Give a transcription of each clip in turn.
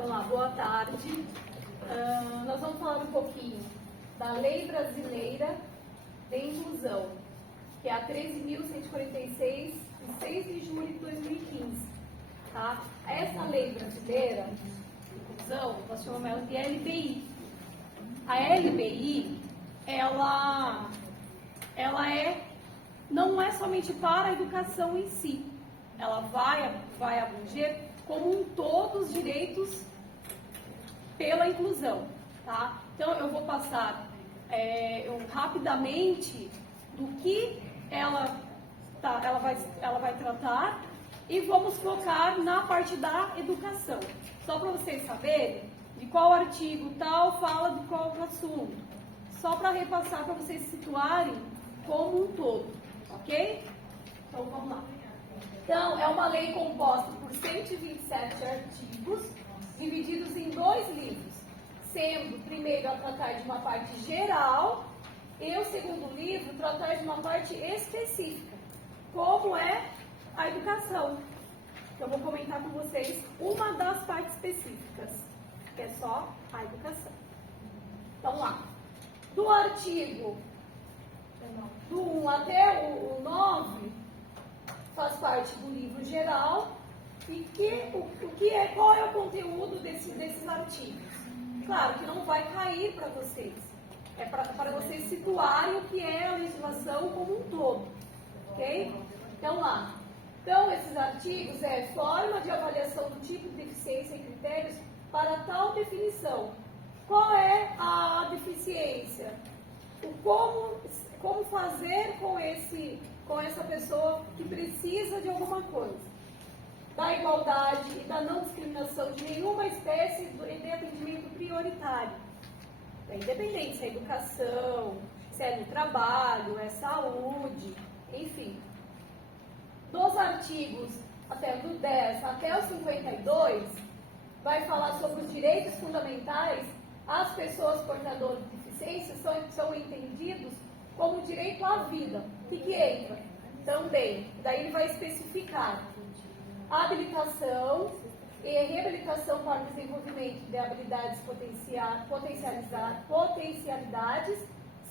Olá, boa tarde. Nós vamos falar um pouquinho da Lei Brasileira de Inclusão, que é a 13.146, de 6 de julho de 2015. Tá? Essa lei brasileira de inclusão, nós chamamos ela de LBI. A LBI, ela não é somente para a educação em si, ela vai abranger como um todo os direitos pela inclusão, tá? Então eu vou passar rapidamente do que ela vai tratar e vamos focar na parte da educação, só para vocês saberem de qual artigo tal fala de qual assunto, só para repassar para vocês se situarem como um todo, ok? Então vamos lá. Então, é uma lei composta por 127 artigos, divididos em 2 livros, sendo o primeiro a tratar de uma parte geral e o segundo livro tratar de uma parte específica, como é a educação. Então, eu vou comentar com vocês uma das partes específicas, que é só a educação. Então, lá, do artigo do 1 até o 9, faz parte do livro geral e qual é o conteúdo desses artigos. Claro que não vai cair para vocês, é para vocês situarem o que é a legislação como um todo, ok? Então lá, esses artigos forma de avaliação do tipo de deficiência e critérios para tal definição. Qual é a deficiência? Como fazer com essa pessoa que precisa de alguma coisa, da igualdade e da não discriminação de nenhuma espécie de atendimento prioritário, da independência, é educação, se é no trabalho, é saúde, enfim. Dos artigos do 10 até o 52, vai falar sobre os direitos fundamentais. As pessoas portadoras de deficiência são entendidos como direito à vida. O que entra? Também. Daí ele vai especificar habilitação e reabilitação para o desenvolvimento de habilidades potencialidades,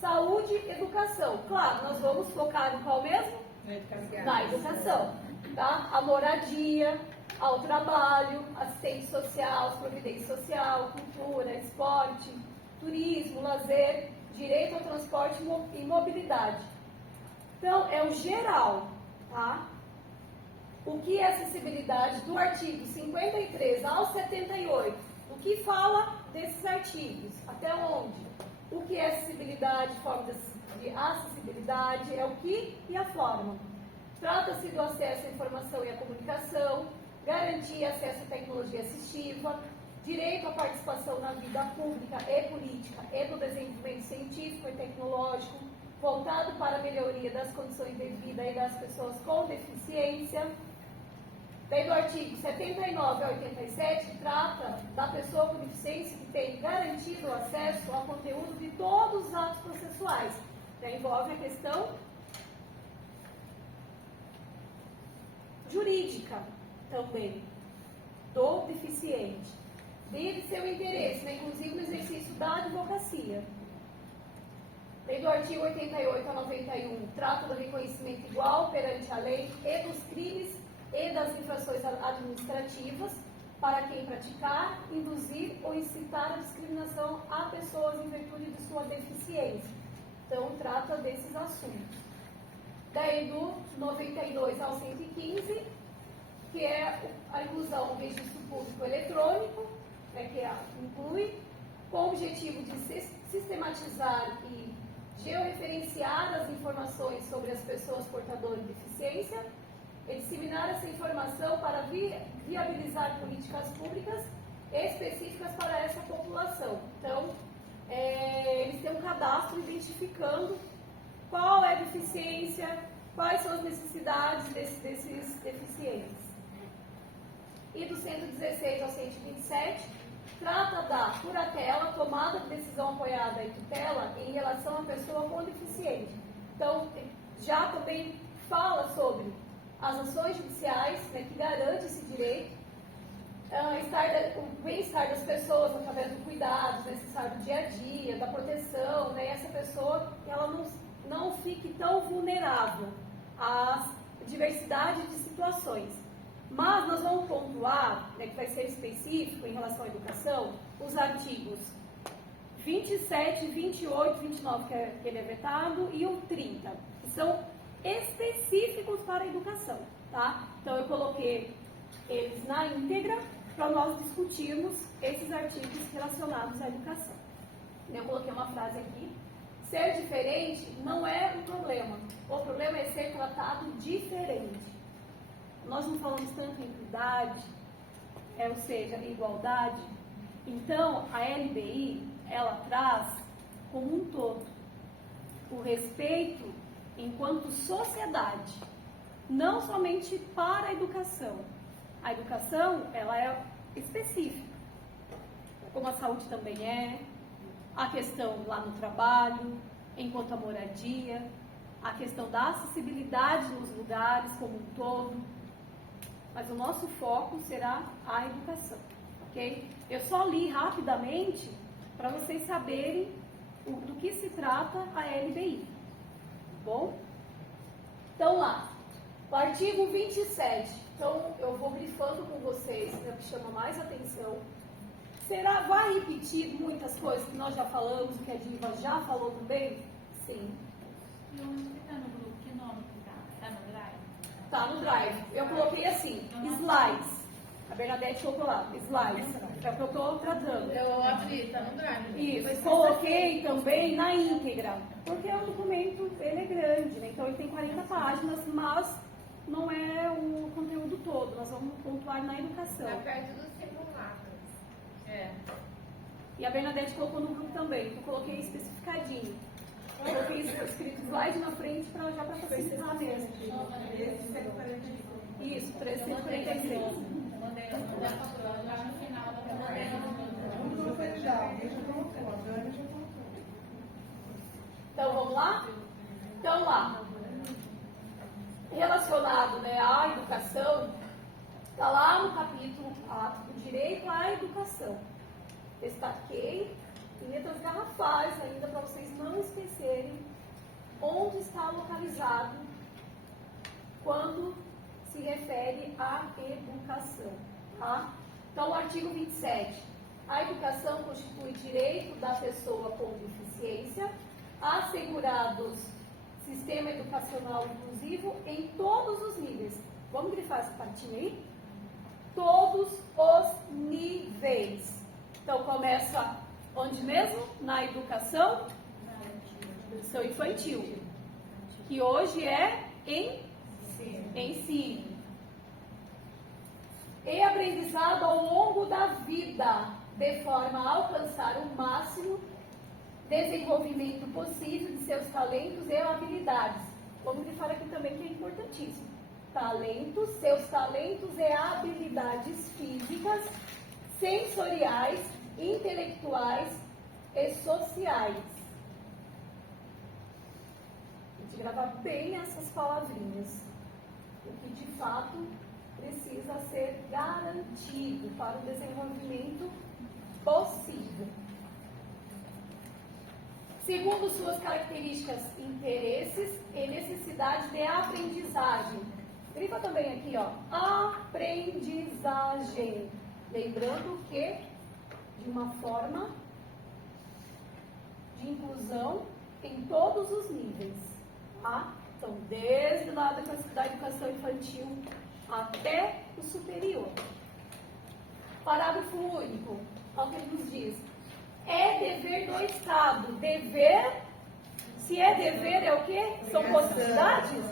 saúde e educação. Claro, nós vamos focar em qual mesmo? Na educação. Tá? A moradia, ao trabalho, assistência social, providência social, cultura, esporte, turismo, lazer, direito ao transporte e mobilidade. Então, é o geral, tá? O que é acessibilidade do artigo 53 ao 78? O que fala desses artigos? Até onde? O que é acessibilidade, forma de acessibilidade, é o que e a forma. Trata-se do acesso à informação e à comunicação, garantir acesso à tecnologia assistiva, direito à participação na vida pública e política e no desenvolvimento científico e tecnológico, voltado para a melhoria das condições de vida e das pessoas com deficiência. Daí do artigo 79 a 87, trata da pessoa com deficiência que tem garantido o acesso ao conteúdo de todos os atos processuais. Daí envolve a questão jurídica também, do deficiente, desde seu interesse, inclusive no exercício da advocacia. Daí do artigo 88 a 91, trata do reconhecimento igual perante a lei e dos crimes e das infrações administrativas para quem praticar, induzir ou incitar a discriminação a pessoas em virtude de sua deficiência. Então, trata desses assuntos. Daí do 92 ao 115, que é a inclusão do registro público eletrônico, que inclui, com o objetivo de sistematizar e georreferenciar as informações sobre as pessoas portadoras de deficiência e disseminar essa informação para viabilizar políticas públicas específicas para essa população. Então, eles têm um cadastro identificando qual é a deficiência, quais são as necessidades desses deficientes. E do 116 ao 127, trata da curatela, tomada de decisão apoiada e tutela em relação à pessoa com deficiência. Então, já também fala sobre as ações judiciais, que garantem esse direito, o bem-estar das pessoas através do cuidado necessário do dia a dia, da proteção, né? E essa pessoa que ela não fique tão vulnerável às diversidade de situações. Mas nós vamos pontuar, né, que vai ser específico em relação à educação, os artigos 27, 28, 29, que ele é vetado, e o 30, que são específicos para a educação, tá? Então eu coloquei eles na íntegra para nós discutirmos esses artigos relacionados à educação. Eu coloquei uma frase aqui: ser diferente não é um problema, o problema é ser tratado diferente. Nós não falamos tanto em equidade, ou seja, igualdade. Então, a LBI, ela traz como um todo o respeito enquanto sociedade, não somente para a educação. A educação, ela é específica, como a saúde também é, a questão lá no trabalho, enquanto a moradia, a questão da acessibilidade nos lugares como um todo, mas o nosso foco será a educação, ok? Eu só li rapidamente para vocês saberem do que se trata a LBI, tá bom? Então lá, o artigo 27, então eu vou grifando com vocês, né, que chama mais atenção. Vai repetir muitas coisas que nós já falamos, que a Diva já falou também? Sim. E onde que está no grupo? Que nome que está? Está no Drive? Tá no Drive. Eu coloquei assim, slides. A Bernadette colocou lá, slides. É o que eu estou tratando. Eu abri, está no Drive. Isso, coloquei também na íntegra, porque o documento, ele é grande, né? Então ele tem 40 páginas, mas não é o conteúdo todo. Nós vamos pontuar na educação. Está perto dos simulacros. É. E a Bernadette colocou no grupo também, eu coloquei especificadinho. Eu coloquei escrito slide na frente para facilitar mesmo. Isso, 346. Então vamos lá? Então lá. Relacionado, né, à educação, está lá no capítulo 4, o direito à educação. Destaquei em letras garrafais ainda para vocês não esquecerem onde está localizado quando se refere à educação. Tá? Então, o artigo 27. A educação constitui direito da pessoa com deficiência, assegurados sistema educacional inclusivo em todos os níveis. Vamos grifar essa partinha aí? Todos os níveis. Então, começa onde mesmo? Na educação infantil, que hoje é ensino. E aprendizado ao longo da vida, de forma a alcançar o máximo desenvolvimento possível de seus talentos e habilidades. Vamos grifar aqui também que é importantíssimo. Seus talentos e habilidades físicas, sensoriais, intelectuais e sociais. A gente gravar bem essas palavrinhas, o que de fato precisa ser garantido para o desenvolvimento possível. Segundo suas características, interesses e necessidade de aprendizagem. Grifa também aqui, ó, aprendizagem. Lembrando que de uma forma de inclusão em todos os níveis, tá? Então, desde lá da educação infantil até o superior. Parágrafo único, olha o que ele nos diz. É dever do Estado. Dever, se é dever, é o quê? São possibilidades?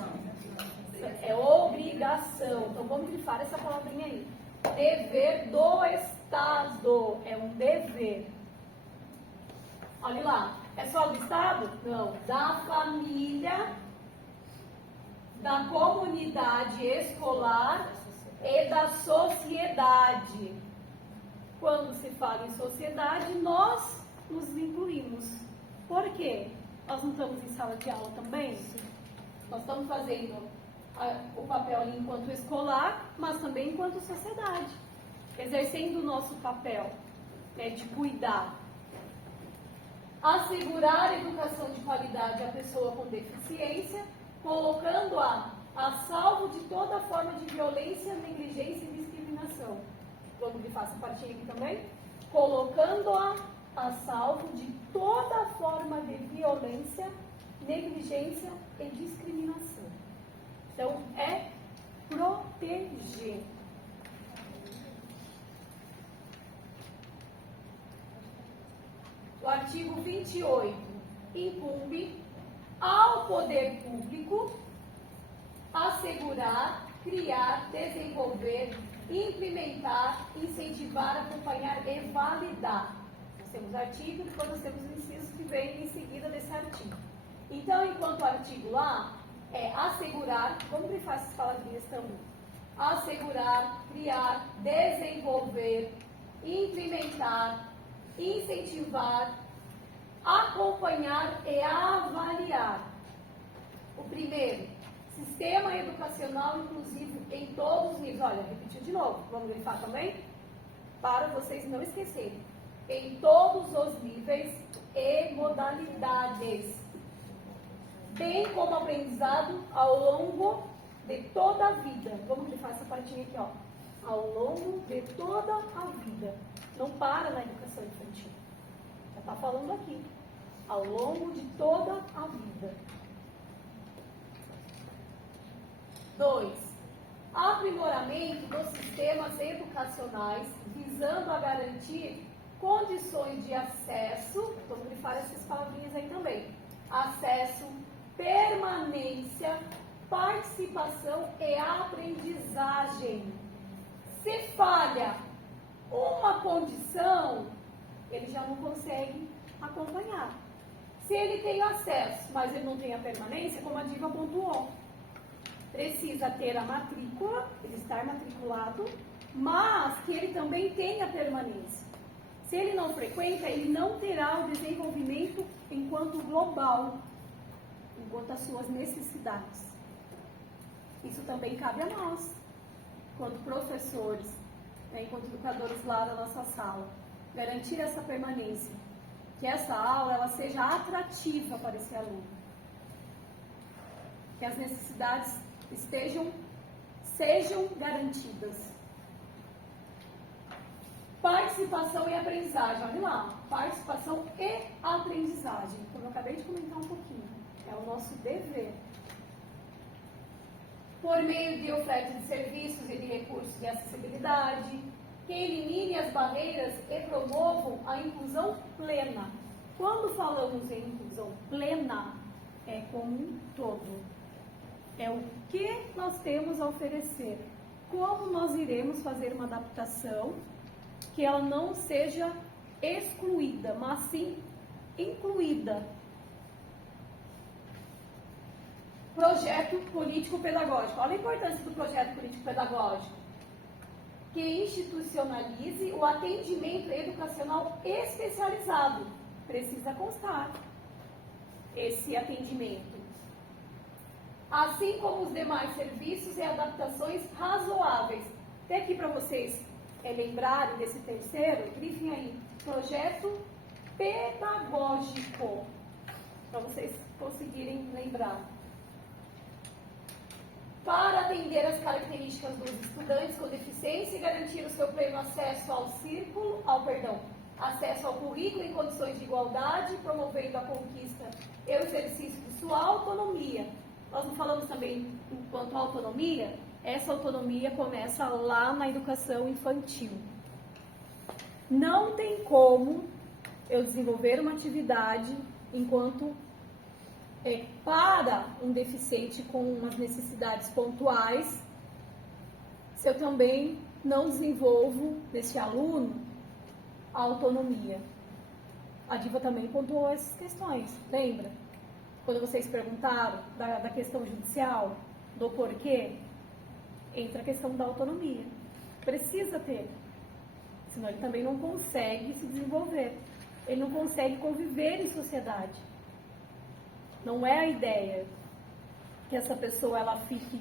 É obrigação. Então, vamos grifar essa palavrinha aí. Dever do Estado. É um dever. Olha lá. É só do Estado? Não. Da família, da comunidade escolar e da sociedade. Quando se fala em sociedade, nós nos incluímos. Por quê? Nós não estamos em sala de aula também? Nós estamos fazendo o papel ali enquanto escolar, mas também enquanto sociedade. exercendo o nosso papel, né, de cuidar. Assegurar a educação de qualidade à pessoa com deficiência, colocando-a a salvo de toda forma de violência, negligência e discriminação. Vamos grifar essa partinha aqui também? Colocando-a a salvo de toda forma de violência, negligência e discriminação. Então, é proteger. O artigo 28 incumbe ao poder público assegurar, criar, desenvolver, implementar, incentivar, acompanhar e validar. Nós temos artigo e depois nós temos o inciso que vem em seguida desse artigo. Então, enquanto o artigo lá é assegurar, vamos grifar essas palavrinhas também. Assegurar, criar, desenvolver, implementar, incentivar, acompanhar e avaliar. O primeiro, sistema educacional inclusivo em todos os níveis. Olha, repetir de novo, vamos grifar também? Para vocês não esquecerem. Em todos os níveis e modalidades, bem como aprendizado ao longo de toda a vida. Vamos grifar essa partinha aqui, ó. Ao longo de toda a vida. Não para na educação infantil. Já está falando aqui. Ao longo de toda a vida. 2. Aprimoramento dos sistemas educacionais, visando a garantir condições de acesso, vamos grifar essas palavrinhas aí também, acesso, permanência, participação e aprendizagem. Se falha uma condição, ele já não consegue acompanhar. Se ele tem acesso, mas ele não tem a permanência, como a Diva pontuou, precisa ter a matrícula, ele estar matriculado, mas que ele também tenha permanência. Se ele não frequenta, ele não terá o desenvolvimento enquanto global, enquanto as suas necessidades. Isso também cabe a nós, enquanto professores, né, enquanto educadores lá da nossa sala, garantir essa permanência, que essa aula ela seja atrativa para esse aluno, que as necessidades sejam garantidas. Participação e aprendizagem, olha lá, participação e aprendizagem, como eu acabei de comentar um pouquinho, é o nosso dever. Por meio de oferta de serviços e de recursos de acessibilidade, que elimine as barreiras e promovam a inclusão plena. Quando falamos em inclusão plena, é como um todo. É o que nós temos a oferecer. Como nós iremos fazer uma adaptação que ela não seja excluída, mas sim incluída. Projeto político-pedagógico. Olha a importância do projeto político-pedagógico. Que institucionalize o atendimento educacional especializado. Precisa constar esse atendimento. Assim como os demais serviços e adaptações razoáveis. Até aqui para vocês lembrarem desse terceiro, grifem aí, projeto pedagógico, para vocês conseguirem lembrar. Para atender as características dos estudantes com deficiência e garantir o seu pleno acesso acesso ao currículo em condições de igualdade, promovendo a conquista e o exercício de sua autonomia. Nós não falamos também enquanto autonomia, essa autonomia começa lá na educação infantil. Não tem como eu desenvolver uma atividade enquanto para um deficiente com umas necessidades pontuais, se eu também não desenvolvo nesse aluno a autonomia. A Diva também pontuou essas questões, lembra? Quando vocês perguntaram da questão judicial, do porquê, entra a questão da autonomia. Precisa ter, senão ele também não consegue se desenvolver. Ele não consegue conviver em sociedade. Não é a ideia que essa pessoa ela fique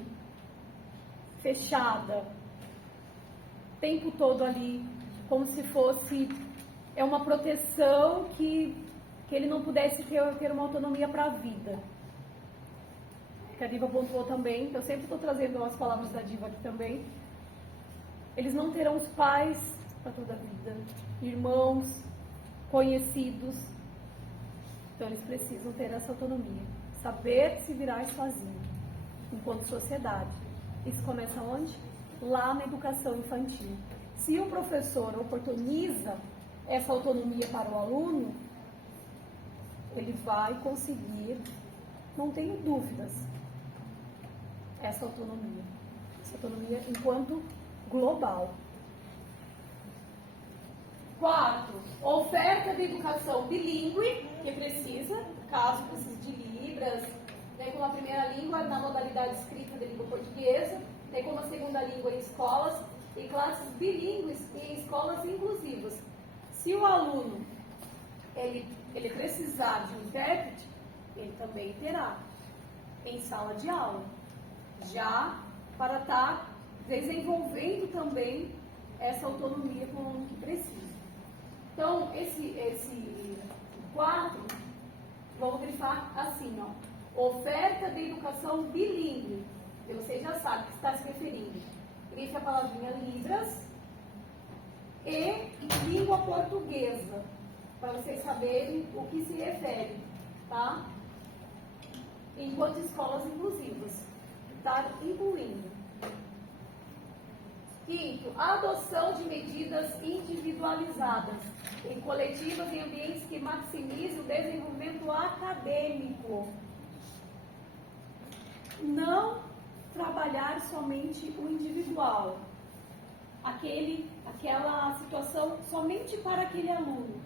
fechada. tempo todo ali, como se fosse uma proteção que ele não pudesse ter uma autonomia para a vida. Que a Diva pontuou também, eu sempre estou trazendo as palavras da Diva aqui também. Eles não terão os pais para toda a vida, irmãos, conhecidos. Então eles precisam ter essa autonomia, saber se virar sozinho, enquanto sociedade. Isso começa onde? Lá na educação infantil. Se o professor oportuniza essa autonomia para o aluno, ele vai conseguir, não tenho dúvidas, essa autonomia enquanto global. Quarto, oferta de educação bilíngue, que precisa, caso precise de Libras, tem como a primeira língua na modalidade escrita de língua portuguesa, tem como a segunda língua em escolas e classes bilíngues e em escolas inclusivas. Se o aluno ele precisar de um intérprete, ele também terá em sala de aula, já para estar desenvolvendo também essa autonomia com o aluno que precisa. Então, esse quadro, vamos grifar assim, ó, oferta de educação bilíngue. E você já sabe o que está se referindo. Grife a palavrinha Libras e língua portuguesa, para vocês saberem o que se refere, tá? Enquanto escolas inclusivas, está incluindo. Quinto, adoção de medidas individualizadas em coletivas e ambientes que maximizem o desenvolvimento acadêmico. Não trabalhar somente o individual, aquela situação somente para aquele aluno.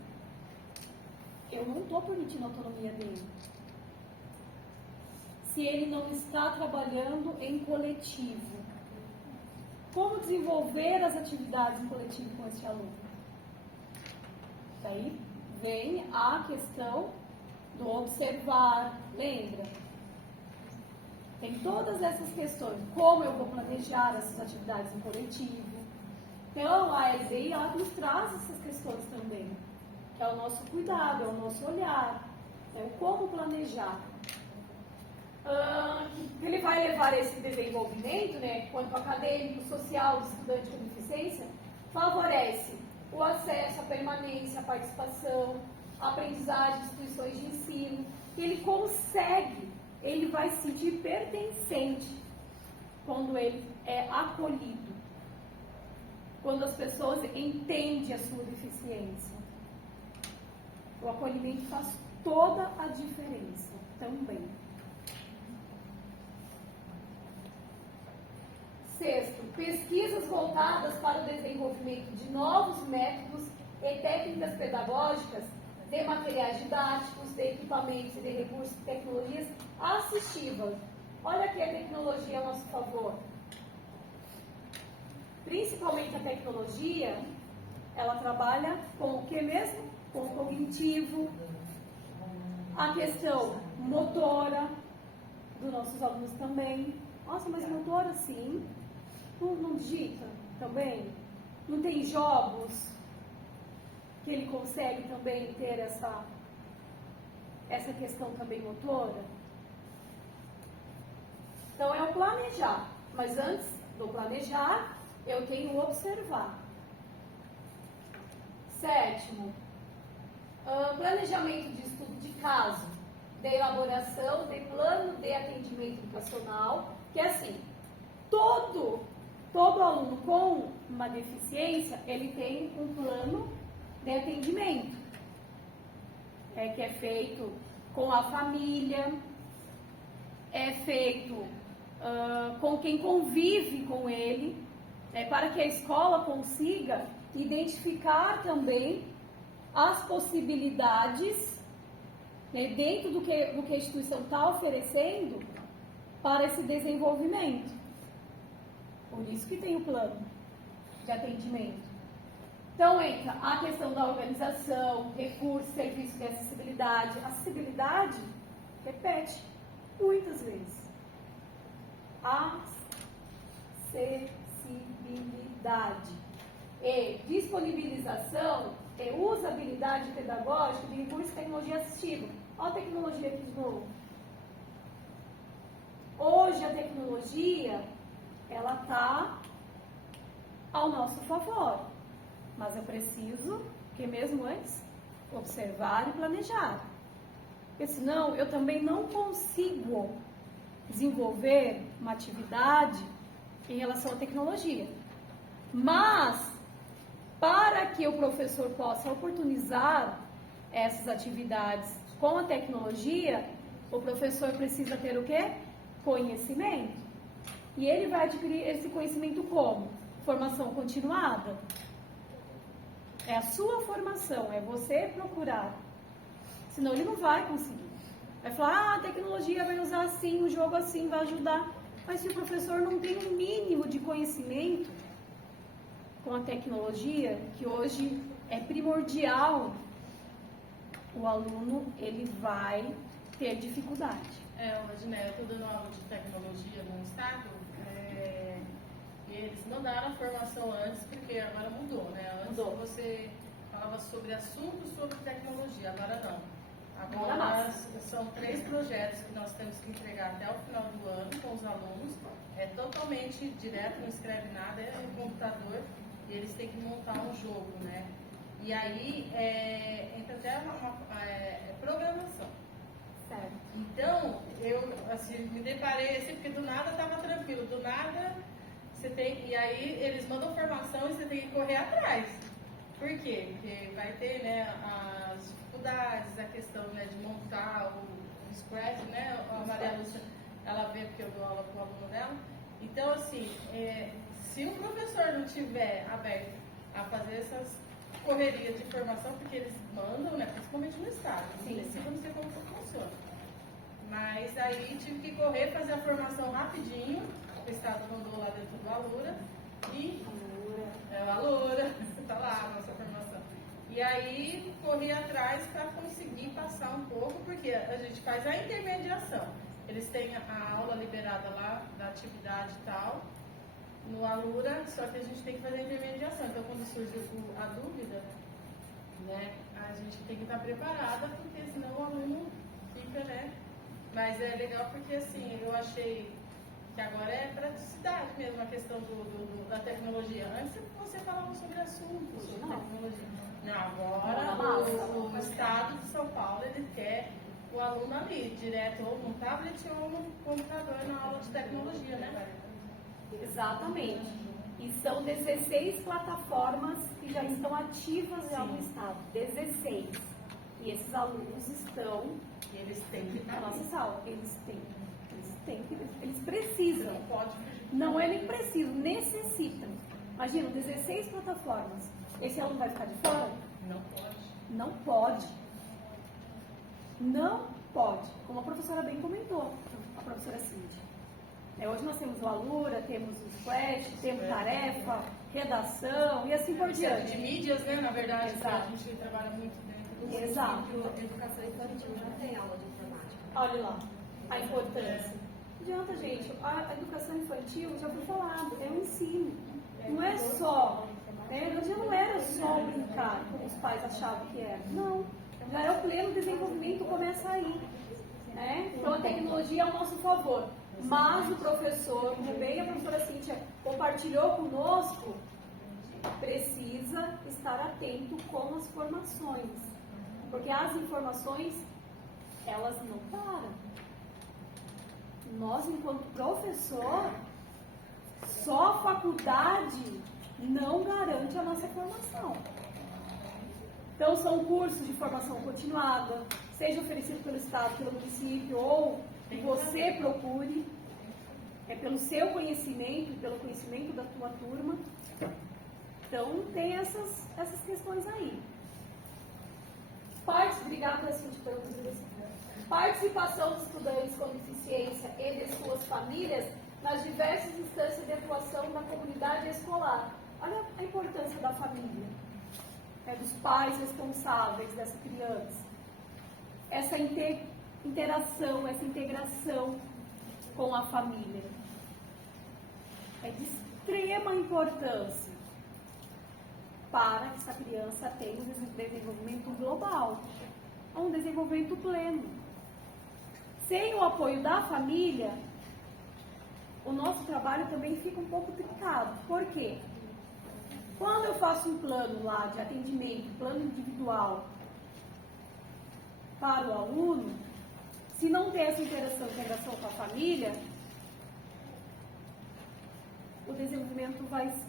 Eu não estou permitindo a autonomia dele. Se ele não está trabalhando em coletivo. Como desenvolver as atividades em coletivo com esse aluno? Daí vem a questão do observar, lembra? Tem todas essas questões. Como eu vou planejar essas atividades em coletivo? Então, a ESEI, ela nos traz essas questões também, que é o nosso cuidado, é o nosso olhar, é o como planejar. Ele vai levar esse desenvolvimento, né, quanto acadêmico, social, do estudante com deficiência, favorece o acesso, a permanência, a participação, a aprendizagem de instituições de ensino, que ele consegue, ele vai se sentir pertencente quando ele é acolhido, quando as pessoas entendem a sua deficiência. O acolhimento faz toda a diferença também. Sexto, pesquisas voltadas para o desenvolvimento de novos métodos e técnicas pedagógicas, de materiais didáticos, de equipamentos e de recursos e tecnologias assistivas. Olha aqui a tecnologia a nosso favor. Principalmente a tecnologia, ela trabalha com o que mesmo? Com o cognitivo, a questão motora dos nossos alunos também. Nossa, mas motora sim. Não digita também? Não tem jogos que ele consegue também ter essa questão também motora? Então é o planejar, mas antes do planejar, eu tenho o observar. Sétimo, planejamento de estudo de caso, de elaboração de plano de atendimento educacional, que é assim, todo aluno com uma deficiência, ele tem um plano de atendimento, que é feito com a família, é feito com quem convive com ele, para que a escola consiga identificar também as possibilidades, dentro do que a instituição está oferecendo para esse desenvolvimento. Por isso que tem o plano de atendimento. Então entra a questão da organização, recursos, serviços de acessibilidade. Acessibilidade, repete muitas vezes. Acessibilidade. e disponibilização e usabilidade pedagógica de recursos de tecnologia assistiva. Olha a tecnologia aqui de novo. Hoje a tecnologia, ela está ao nosso favor, mas eu preciso, que mesmo antes, observar e planejar. Porque senão eu também não consigo desenvolver uma atividade em relação à tecnologia. Mas, para que o professor possa oportunizar essas atividades com a tecnologia, o professor precisa ter o quê? Conhecimento. E ele vai adquirir esse conhecimento como? Formação continuada. É a sua formação, é você procurar. Senão ele não vai conseguir. Vai falar, a tecnologia vai usar assim, o jogo assim vai ajudar. Mas se o professor não tem um mínimo de conhecimento com a tecnologia, que hoje é primordial, o aluno ele vai ter dificuldade. Rodinei, eu estou dando aula de tecnologia no estado, e eles mandaram a formação antes, porque agora mudou, né? Antes você falava sobre assuntos sobre tecnologia, agora não. Agora são 3 projetos que nós temos que entregar até o final do ano com os alunos. É totalmente direto, não escreve nada, é no computador, e eles têm que montar um jogo, né? E aí entra até programação. Certo. Então, eu assim, me deparei assim, porque do nada estava tranquilo, do nada você tem. E aí eles mandam formação e você tem que correr atrás. Por quê? Porque vai ter, né, as dificuldades, a questão, né, de montar o Scratch, né? A Maria Lúcia, ela vê porque eu dou aula com o aluno dela. Então, assim, se o professor não tiver aberto a fazer essas correrias de formação, porque eles mandam, né, principalmente no estado, não sei como funciona. Mas aí tive que correr, fazer a formação rapidinho, o estado mandou lá dentro do Alura, e o Alura, está lá a nossa formação. E aí corri atrás para conseguir passar um pouco, porque a gente faz a intermediação. Eles têm a aula liberada lá, da atividade e tal, no Alura, só que a gente tem que fazer a intermediação. Então, quando surge a dúvida, né, a gente tem que estar preparada, porque senão o aluno fica, né? Mas é legal porque, assim, eu achei que agora é praticidade mesmo a questão da tecnologia. Antes você falava sobre assuntos, sobre tecnologia. Não, agora o Estado de São Paulo, ele quer o aluno ali, direto ou no tablet ou no computador na aula de tecnologia, né? Exatamente. E são 16 plataformas que já estão ativas já no estado. 16. E esses alunos estão. E eles têm que estar na nossa ali. sala. Eles precisam. Não pode. Não é nem preciso, necessitam. Imagina, 16 plataformas. Esse aluno vai ficar de fora? Não pode. Não pode. Não pode. Como a professora bem comentou, a professora Cíntia. Hoje nós temos o Alura, temos o Splash, temos tarefa, redação e assim por diante. De mídias, né, na verdade, Exato. a gente trabalha muito dentro. Exato. A educação infantil já tem aula de informática. Olha lá, a importância. Não adianta, gente, a educação infantil, já foi falado, é um ensino. Não é só, não era só brincar, como os pais achavam que era. Não, já é o pleno desenvolvimento, começa aí. Então a tecnologia é ao nosso favor. Mas o professor, como bem a professora Cíntia compartilhou conosco, precisa estar atento com as formações. Porque as informações, elas não param. Nós, enquanto professor, só a faculdade não garante a nossa formação. Então, são cursos de formação continuada, seja oferecido pelo Estado, pelo município, ou que você procure, pelo seu conhecimento, pelo conhecimento da tua turma. Então, tem essas questões aí. Obrigada, Cintia, pela participação dos estudantes com deficiência e de suas famílias nas diversas instâncias de atuação da comunidade escolar. Olha a importância da família, dos pais responsáveis dessa criança. Essa interação, essa integração com a família é de extrema importância. para que essa criança tenha um desenvolvimento global, um desenvolvimento pleno. Sem o apoio da família, o nosso trabalho também fica um pouco trincado. Por quê? Quando eu faço um plano lá de atendimento, plano individual para o aluno, se não tem essa integração com a família, o desenvolvimento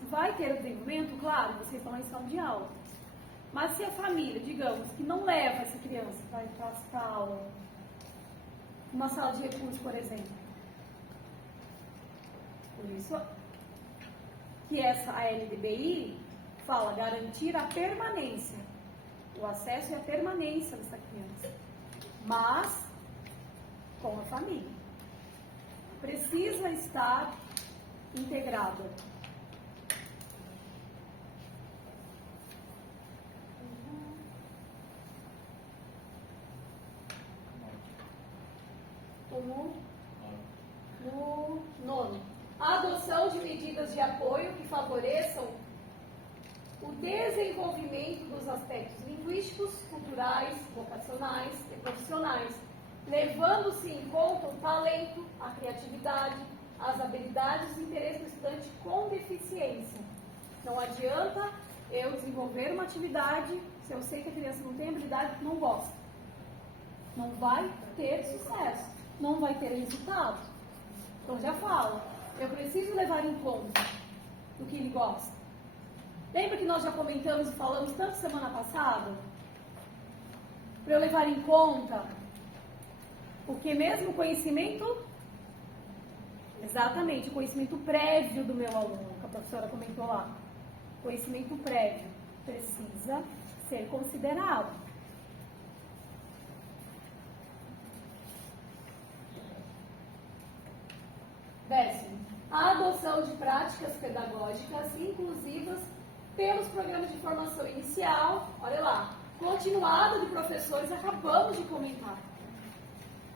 vai ter o desenvolvimento, claro, vocês estão em sala de aula. Mas se a família, digamos, que não leva essa criança para a aula, uma sala de recursos, por exemplo, por isso que a LDBI fala garantir a permanência, o acesso e a permanência dessa criança, mas com a família. Precisa estar integrada. No nono, a adoção de medidas de apoio que favoreçam o desenvolvimento dos aspectos linguísticos, culturais, vocacionais e profissionais, levando-se em conta o talento, a criatividade, as habilidades e interesses do estudante com deficiência. Não adianta eu desenvolver uma atividade se eu sei que a criança não tem habilidade, não gosta. Não vai ter sucesso, não vai ter resultado. Então já falo, eu preciso levar em conta o que ele gosta. Lembra que nós já comentamos e falamos tanto semana passada? Para eu levar em conta o que mesmo? Conhecimento? Exatamente, o conhecimento prévio do meu aluno, que a professora comentou lá. Conhecimento prévio precisa ser considerado. Décimo, a adoção de práticas pedagógicas inclusivas pelos programas de formação inicial, olha lá, continuada de professores, acabamos de comentar,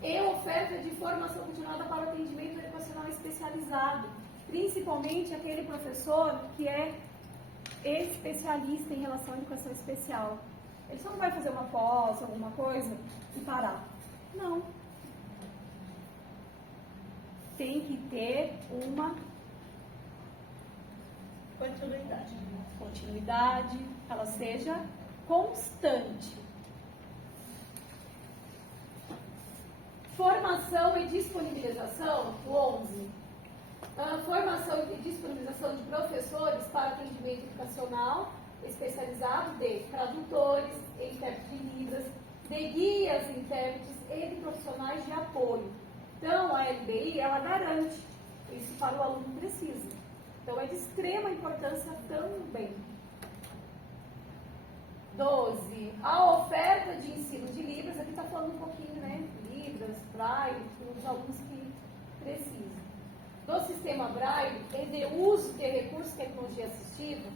e oferta de formação continuada para o atendimento educacional especializado, principalmente aquele professor que é especialista em relação à educação especial. Ele só não vai fazer uma pós, alguma coisa e parar. Não. Tem que ter uma continuidade, ela seja constante. Formação e disponibilização, o 11. Formação e disponibilização de professores para atendimento educacional especializado de tradutores, intérpretes de Libras, de guias, intérpretes e de profissionais de apoio. Então, a LBI, ela garante isso para o aluno que precisa. Então, é de extrema importância também. 12. A oferta de ensino de Libras, aqui está falando um pouquinho, né? Libras, Braille, para os alunos que precisam. Do sistema Braille e de uso de recursos de tecnologia assistiva,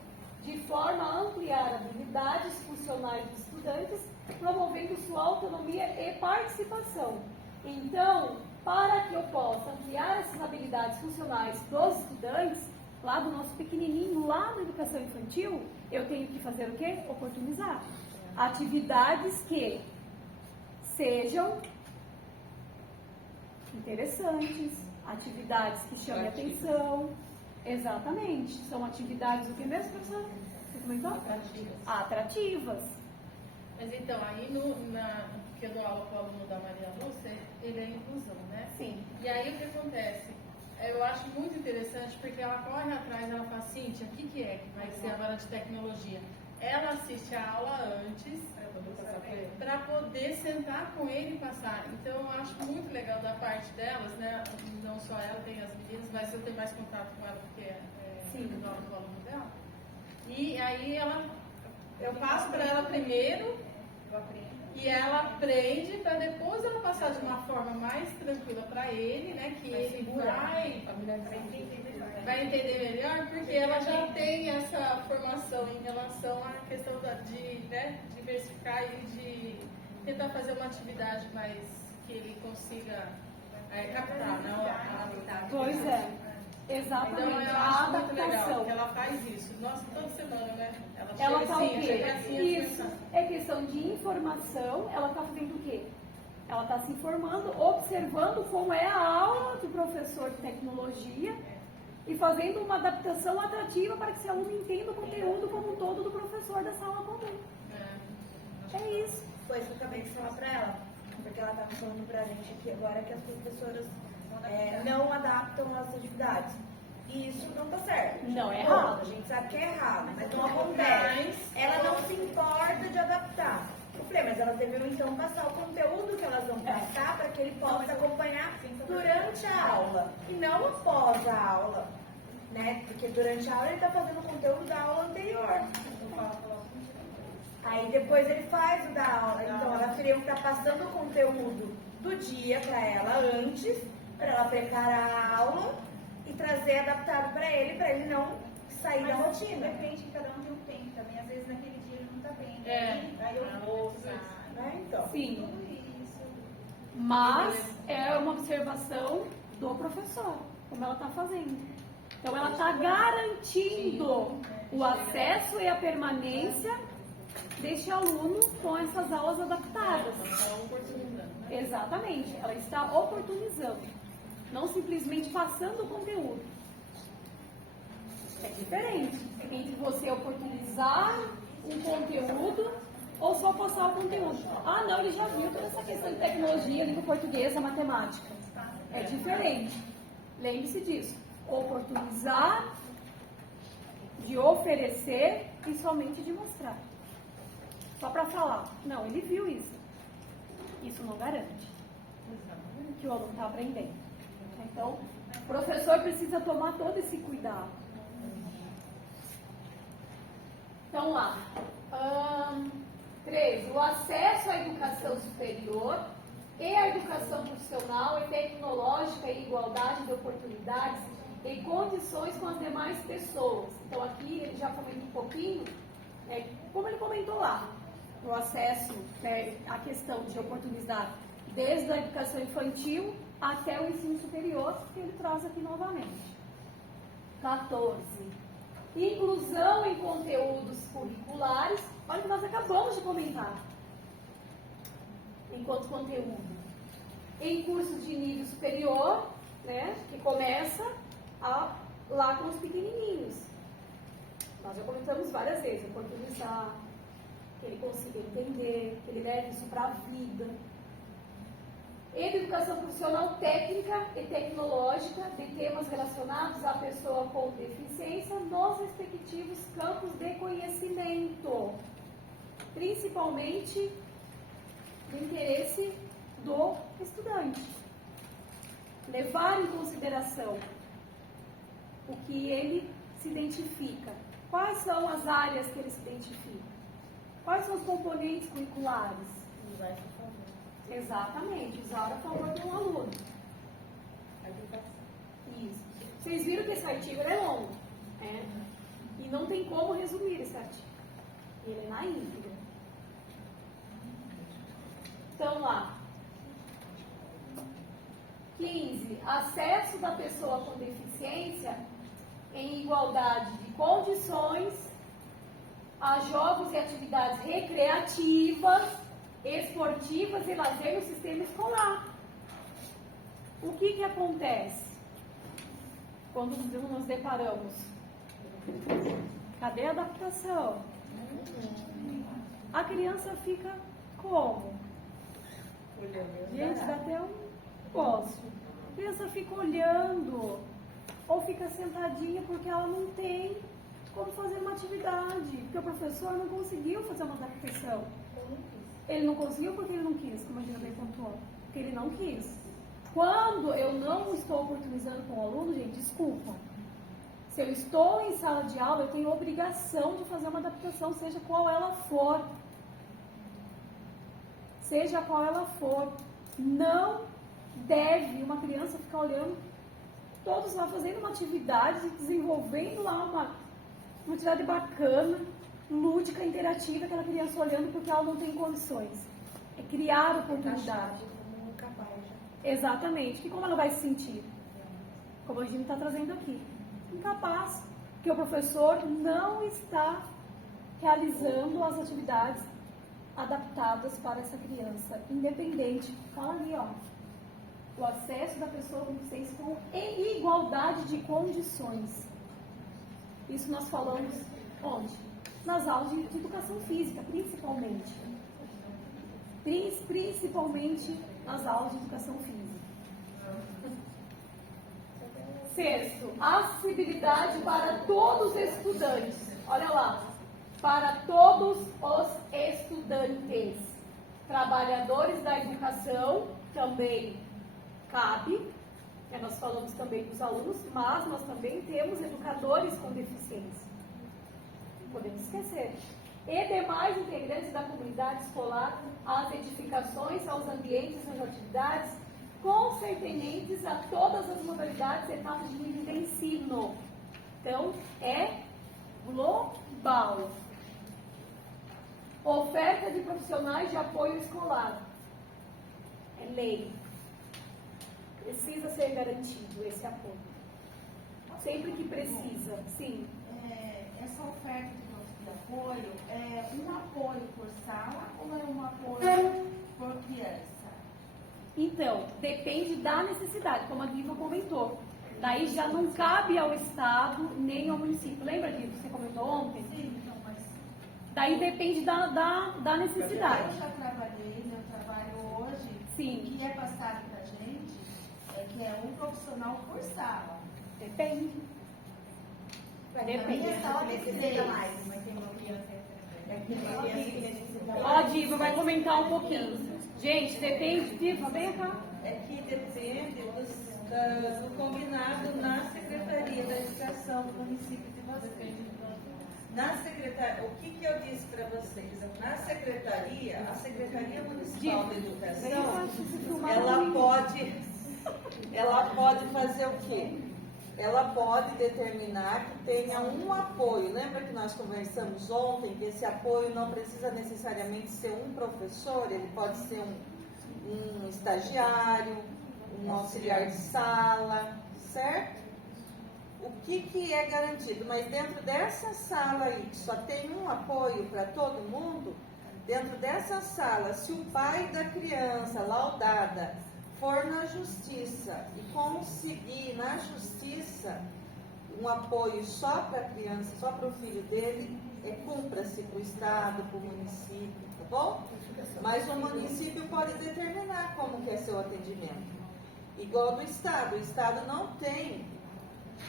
de forma a ampliar habilidades funcionais dos estudantes, promovendo sua autonomia e participação. Então, para que eu possa ampliar essas habilidades funcionais dos estudantes, lá do nosso pequenininho, lá na educação infantil, eu tenho que fazer o quê? Oportunizar. Atividades que sejam interessantes, atividades que chamem a atenção. Exatamente. São atividades, o que mesmo, professor? Você comentou? Atrativas. Mas então, aí que eu dou aula com o aluno da Maria Lúcia, ele é inclusão, né? Sim. E aí o que acontece? Eu acho muito interessante porque ela corre atrás, ela fala, Cíntia, o que é que vai ser agora de tecnologia? Ela assiste a aula antes para poder sentar com ele e passar. Então eu acho muito legal da parte delas, né? Não só ela, tem as meninas, mas eu tenho mais contato com ela porque é do aluno dela. E aí eu passo para ela primeiro. E ela aprende para depois ela passar de uma forma mais tranquila para ele, né? Que ele vai entender melhor, porque ela já tem essa formação em relação à questão de diversificar e de tentar fazer uma atividade mais que ele consiga captar, né? Pois é. Exatamente. Então eu acho muito legal que ela faz isso. Nossa, toda semana, né? Ela está o chega quê? assim, Isso é questão de informação. Ela está fazendo o quê? Ela está se informando, observando como é a aula do professor de tecnologia e fazendo uma adaptação atrativa para que esse aluno entenda o conteúdo como um todo do professor da sala comum. É isso. Foi isso que eu acabei de falar para ela, porque ela estava falando para a gente aqui agora que as professoras não adaptam as atividades. E isso não está certo. Não, é errado. A gente sabe que é errado, mas não acontece. Ela não se importa de adaptar. Eu falei, mas elas deveriam então passar o conteúdo que elas vão passar para que ele possa acompanhar durante a aula e não após a aula, né? Porque durante a aula ele está fazendo o conteúdo da aula anterior. Aí depois ele faz o da aula. Então ela teria que estar passando o conteúdo do dia para ela antes, para ela preparar a aula e trazer adaptado para ele não sair da rotina. Depende que cada um tem um tempo também. Às vezes naquele dia ele não tá bem. É. Aí eu vou usar. Então. Sim. Tudo isso. Mas é uma observação do professor, como ela está fazendo. Então ela está garantindo o acesso e a permanência deste aluno com essas aulas adaptadas. Exatamente, ela está oportunizando, não simplesmente passando o conteúdo. É diferente entre você oportunizar um conteúdo ou só passar o conteúdo. Ah, não, ele já viu toda essa questão de tecnologia, língua portuguesa, matemática. É diferente. Lembre-se disso. Oportunizar, de oferecer e somente de mostrar. Só para falar. Não, ele viu isso. Isso não garante que o aluno está aprendendo. Então, o professor precisa tomar todo esse cuidado. Então, lá. 3. O acesso à educação superior e à educação profissional e tecnológica e igualdade de oportunidades em condições com as demais pessoas. Então, aqui ele já comentou um pouquinho, como ele comentou lá, o acesso, a questão de oportunidade desde a educação infantil até o ensino superior, que ele traz aqui novamente. 14. Inclusão em conteúdos curriculares. Olha o que nós acabamos de comentar. Enquanto conteúdo. Em cursos de nível superior, né, que começa lá com os pequenininhos. Nós já comentamos várias vezes. Oportunizar, que ele consiga entender, que ele leve isso para a vida. Educação profissional técnica e tecnológica de temas relacionados à pessoa com deficiência nos respectivos campos de conhecimento, principalmente do interesse do estudante. Levar em consideração o que ele se identifica, quais são as áreas que ele se identifica, quais são os componentes curriculares. Exatamente, usar a favor de um aluno. Isso. Vocês viram que esse artigo é longo, né? E não tem como resumir esse artigo. Ele é na íntegra. Então, lá. 15. Acesso da pessoa com deficiência em igualdade de condições a jogos e atividades recreativas, esportivas e lazer no sistema escolar. O que acontece quando nos deparamos? Cadê a adaptação? A criança fica como? Gente, dá até um negócio. A criança fica olhando ou fica sentadinha porque ela não tem como fazer uma atividade, porque o professor não conseguiu fazer uma adaptação. Ele não conseguiu porque ele não quis, como a gente bem pontuou. Porque ele não quis. Quando eu não estou oportunizando com o aluno, gente, desculpa. Se eu estou em sala de aula, eu tenho obrigação de fazer uma adaptação, seja qual ela for. Seja qual ela for. Não deve uma criança ficar olhando todos lá fazendo uma atividade, desenvolvendo lá uma atividade bacana, lúdica, interativa, aquela criança olhando porque ela não tem condições. É criar oportunidade. Exatamente. E como ela vai se sentir? Como a gente está trazendo aqui. Incapaz. Porque o professor não está realizando as atividades adaptadas para essa criança, independente, fala ali, ó, o acesso da pessoa com deficiência em igualdade de condições. Isso nós falamos onde? Nas aulas de educação física, principalmente. Principalmente nas aulas de educação física. Sexto, acessibilidade para todos os estudantes. Olha lá, para todos os estudantes. Trabalhadores da educação também cabe, nós falamos também dos alunos, mas nós também temos educadores com deficiência. Não podemos esquecer. E demais integrantes da comunidade escolar, às edificações, aos ambientes, às atividades, concernentes a todas as modalidades e etapas de nível de ensino. Então, é global. Oferta de profissionais de apoio escolar. É lei. Precisa ser garantido esse apoio. Sempre que precisa, sim. Essa oferta de apoio é um apoio por sala ou é um apoio por criança? Então, depende da necessidade, como a Diva comentou. Daí já não cabe ao Estado nem ao município. Lembra, Diva, que você comentou ontem? Sim, então, mas... Daí depende da necessidade. Eu já trabalhei, meu trabalho hoje, Sim. o que é passado pra gente é que é um profissional por sala. Depende. Depende. Minha sala tem três. Ó, a Diva vai comentar um pouquinho. Gente, depende, Diva, vem cá. É que depende do combinado na Secretaria da Educação do município de vocês. Na secretaria, o que eu disse para vocês? Na secretaria, a Secretaria Municipal da Educação, ela pode fazer o quê? Ela pode determinar que tenha um apoio. Lembra que nós conversamos ontem que esse apoio não precisa necessariamente ser um professor, ele pode ser um estagiário, um auxiliar de sala, certo? O que é garantido? Mas dentro dessa sala aí, que só tem um apoio para todo mundo, dentro dessa sala, se o pai da criança laudada for na justiça e conseguir na justiça um apoio só para a criança, só para o filho dele, cumpra-se para o Estado, para o município, tá bom? Mas o município pode determinar como que é seu atendimento. Igual do Estado. O Estado não tem,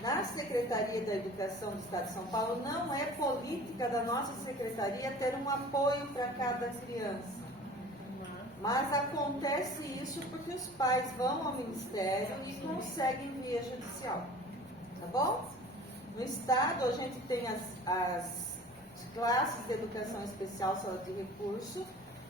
na Secretaria da Educação do Estado de São Paulo, não é política da nossa Secretaria ter um apoio para cada criança. Mas acontece isso porque os pais vão ao Ministério e conseguem via judicial. Tá bom? No Estado, a gente tem as classes de educação especial, sala de recurso,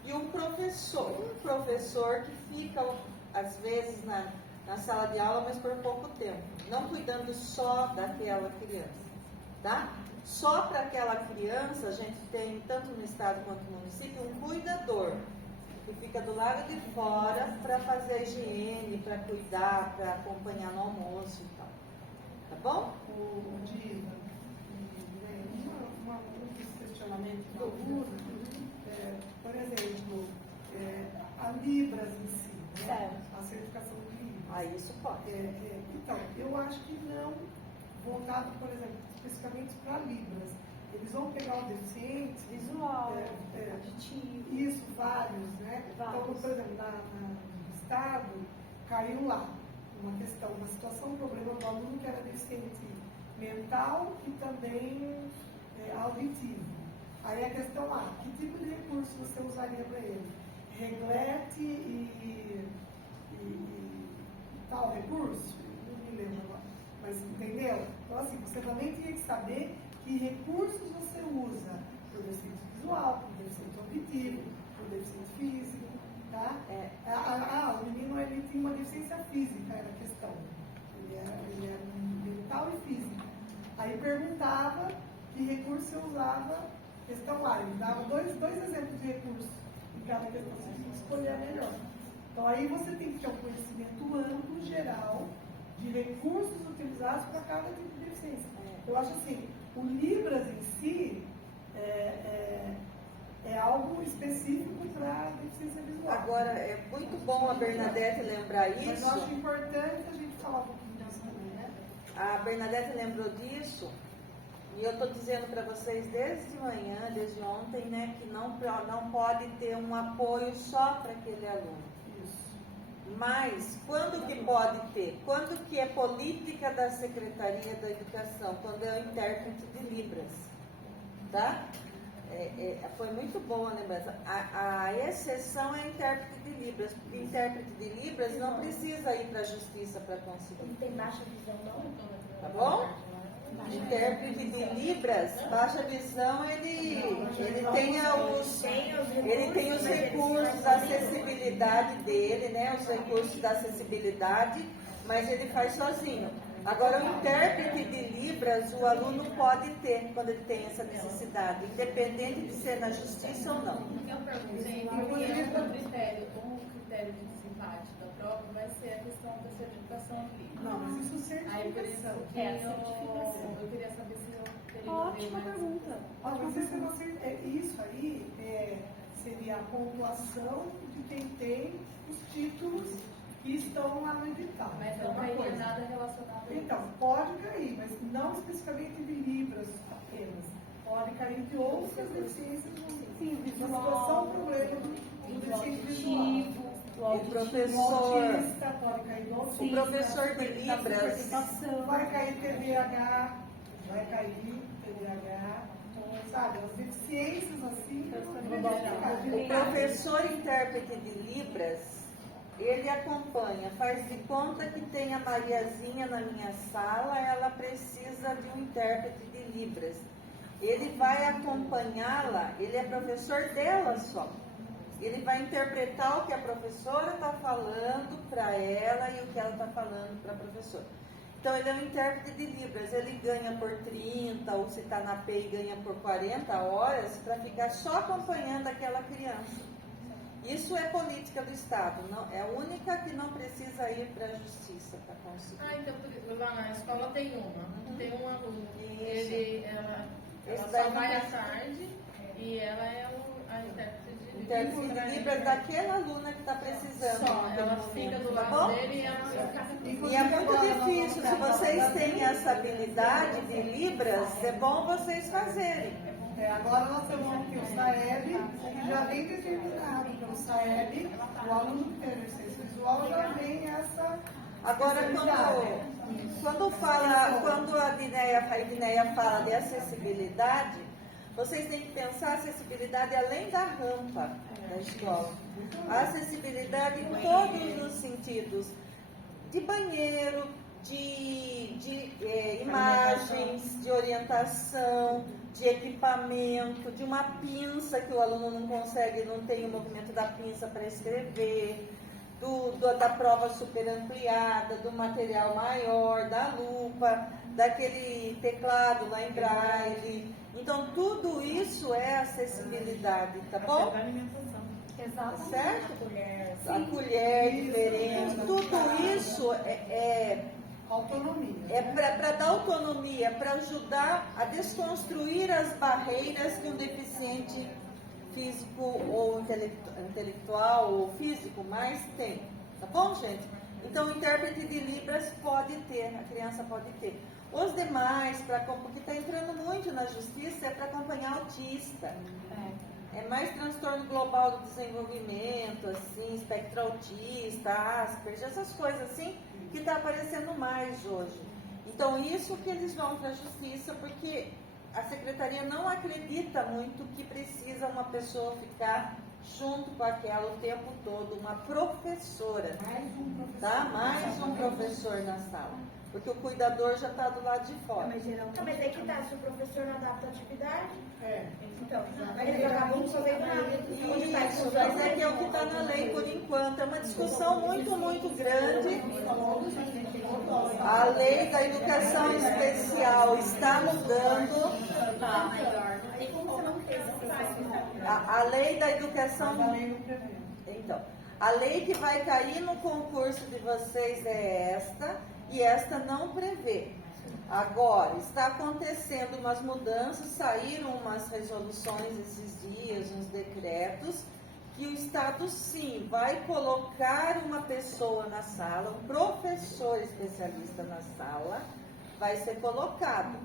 e um professor que fica, às vezes, na sala de aula, mas por pouco tempo, não cuidando só daquela criança. Tá? Só para aquela criança, a gente tem, tanto no Estado quanto no município, um cuidador que fica do lado de fora para fazer a higiene, para cuidar, para acompanhar no almoço e tal. Tá bom? Diva, um questionamento que eu uso, por exemplo, a Libras em si, né? A certificação de Libras. Isso pode. Então, eu acho que não voltado, por exemplo, especificamente para Libras. Eles vão pegar o deficiente, Visual, aditivo. Isso, vários, né? Vários. Então, por exemplo, no Estado, caiu lá uma situação, um problema do aluno que era deficiente mental e também auditivo. Aí a questão lá, que tipo de recurso você usaria para ele? Reglete e tal recurso? Não me lembro agora. Mas entendeu? Então assim, você também tinha que saber que recursos você usa por deficiente visual, por deficiente auditivo, por deficiente físico, tá? O menino ele tinha uma deficiência física, era a questão. Ele era mental e física. Aí perguntava que recurso eu usava, questão lá. Ele dava dois exemplos de recursos em cada questão, você tem que escolher a melhor. Então aí você tem que ter um conhecimento amplo, geral, de recursos utilizados para cada tipo de deficiência. Eu acho assim, o Libras em si, Agora, é muito bom a Bernadette lembrar Mas eu isso. acho importante a gente falar um pouquinho disso também, né? A Bernadette lembrou disso. E eu estou dizendo para vocês desde manhã, desde ontem, né, que não pode ter um apoio só para aquele aluno. Isso. Mas, quando que pode ter? Quando que é política da Secretaria da Educação? Quando é o intérprete de Libras. Tá? Foi muito boa a lembrança. A exceção é intérprete de Libras. Porque intérprete de Libras não precisa ir para a justiça para conseguir. Ele tem baixa visão, não? Tá bom? Intérprete de Libras, baixa visão, ele tem os recursos, a acessibilidade dele, né? Os recursos da acessibilidade, mas ele faz sozinho. Agora, o intérprete de Libras, o aluno pode ter quando ele tem essa necessidade, independente de ser na justiça ou não. Eu perguntei, o critério de desempate da prova vai ser a questão da certificação livre. Não, mas isso é Aí por isso certificação. que É a eu certificação. queria saber se eu teria Ótima pergunta. Isso aí seria a pontuação de quem tem os títulos que estão lá no edital. Mas É não uma cairia coisa. nada relacionado a isso. Então, pode cair, mas não especificamente de Libras apenas. Pode cair de outras deficiências na situação problema do deficiente visual. O professor, O autista pode cair do autista. o professor de Libras, Vai cair TDAH, vai cair TDAH, sabe? As deficiências assim. o professor intérprete de Libras, ele acompanha, faz de conta que tem a Mariazinha na minha sala, ela precisa de um intérprete de Libras. Ele vai acompanhá-la, ele é professor dela só. Ele vai interpretar o que a professora está falando para ela e o que ela está falando para a professora. Então, ele é um intérprete de Libras. Ele ganha por 30, ou se está na PEI, ganha por 40 horas para ficar só acompanhando aquela criança. Isso é política do Estado. Não, é a única que não precisa ir para a justiça para conseguir. Então lá na escola tem um aluno. Isso. Ela só vai à tarde e ela é a intérprete de Intérprete de Libras daquela aluna que está precisando. Só, naquele ela momento, fica do tá lado bom? dele e ela E é muito difícil. Se vocês têm essa habilidade de Libras, é bom vocês fazerem. Agora nós temos aqui o SAEB, que já vem determinado pelo SAEB, o aluno que tem deficiência visual já vem essa. Agora, quando a Edneia fala de acessibilidade, vocês têm que pensar a acessibilidade além da rampa da escola. A acessibilidade em todos os sentidos, de banheiro, de imagens, de orientação, de equipamento, de uma pinça que o aluno não consegue, não tem o movimento da pinça para escrever, da prova super ampliada, do material maior, da lupa, daquele teclado lá em braille. Então, tudo isso é acessibilidade, tá bom? Tá Exatamente. certo? A colher diferente, tudo isso Autonomia. é para dar autonomia, para ajudar a desconstruir as barreiras que um deficiente físico ou intelectual ou físico mais tem. Tá bom, gente? Então, o intérprete de Libras pode ter, a criança pode ter. Os demais, porque está entrando muito na justiça, é para acompanhar autista. É mais transtorno global do desenvolvimento, assim, espectro autista, Asperger, essas coisas assim, que está aparecendo mais hoje. Então, isso que eles vão para a justiça, porque a secretaria não acredita muito que precisa uma pessoa ficar junto com aquela o tempo todo, uma professora. Mais um professor na sala. Porque o cuidador já está do lado de fora. Mas aí que tá, se o professor não adapta a atividade, então, Aí ele acaba não fazendo nada. Isso, mas é que é o que está na lei por enquanto. É uma discussão muito, muito grande. A lei da educação especial está mudando. A lei da educação. Então, a lei que vai cair no concurso de vocês é esta, e esta não prevê. Agora, está acontecendo umas mudanças, saíram umas resoluções esses dias, uns decretos, que o Estado, sim, vai colocar uma pessoa na sala, um professor especialista na sala, vai ser colocado.